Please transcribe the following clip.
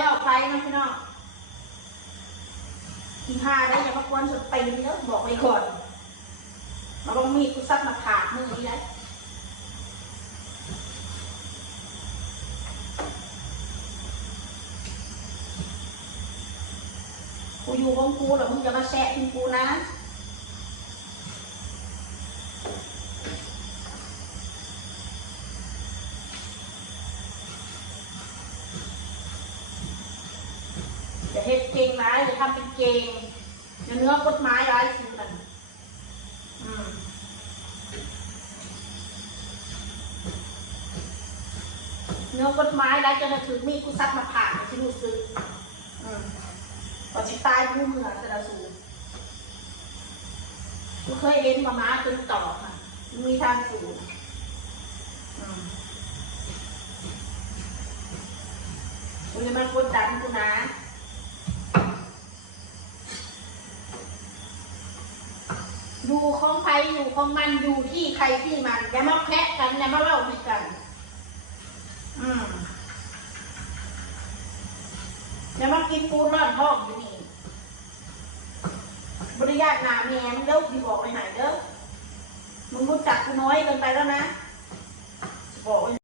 ว่าออกไปนะพี่น้องกินห้าได้อย่ามากวนสุดตีนเยอะบอกไว้ก่อนมาลงมีดกูซัดมาขาดมือนี้ได้กูอยู่ของกูแล้วมึงจะมาแซะกินกูนะ เฮ็ดเก่งนะอย่าทำเป็นเก่งอย่าเนื้อกฎหมายร้ายสิ่งกันอืมเนื้อกฎหมายร้ายจะถือมีกูซัดมาผ่านที่รู้สึกอืมก่อนชิตายกูเมื่อจะดาสูกูเคยเห็นมาม้าตึงต่อค่ะมีทางสูงอืมกูจะมากดดันกูนะ อยู่ของใครอยู่ของมันอยู่ที่ใครที่มันอย่ามาแพะกันอย่ามาเล่าให้กัน อืมอย่ามากินปูนร่อนท้องอยู่นี่บริยาทหนาแม่มึงเด้อพี่บอกไปไหนเด้อมึงรู้จักกูน้อยเกินไปแล้วนะบอก